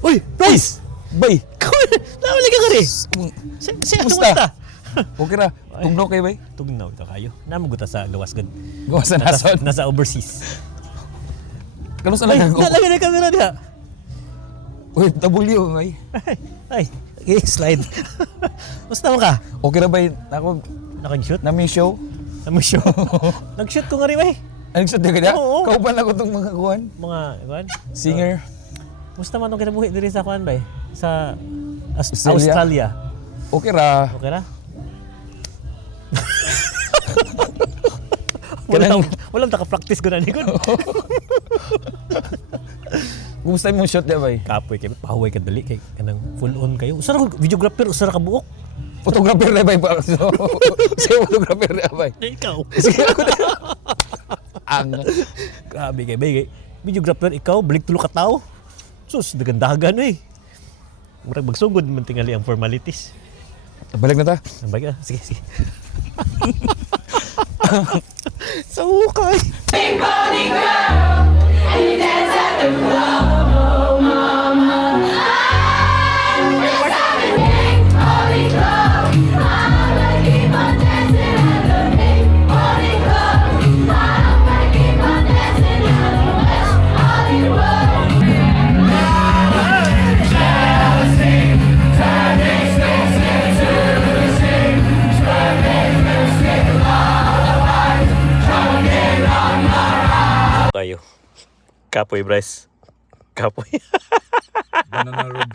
Uy, Bryce! Bay! Nawali ka rin. Siya, kumusta? Okay ra. Tugnaw kayo, bay? Tugnaw ito kayo. Namaguta sa gawas gud. Gawa sa nason. Nasa overseas. Kanusa Ay, lang ako? nalagay na kamera niya. Uy, tabulyo, ngay. Ay, okay, slide. Musta mo ka? Okay ra, bay? Ako, Nakag-shoot? na may show. Namu show. Nag-shoot ko nga rin, bay. Anong show ka niya? Oo. Kauban ako itong mga kuhan. Mga, kuan? Singer. Musta man itong kinabuhi diri sa kuan, bay? Sa Australia? Australia. Okay ra. Okay na? Walang taka-practice ko na ni kun. Kumusta yung shot niya, bay? Kapoy kay pahuway ka dali kay kanang full on kayo. Usa ra videographer, usa ra ka buok. Photographer na, bay? So, siya photographer na, bay? Ikaw. Sige, ako na. Ang. Grabe kay bay. Videographer ikaw, balik tulo ka tao. Sus, dagandagan eh. Murag magsugod man tingali ang formalities. Balik na ta. Ang bagay, sige, sige. Sa ukay. Kayo. Kapoy, Bryce. Kapoy. Banana road.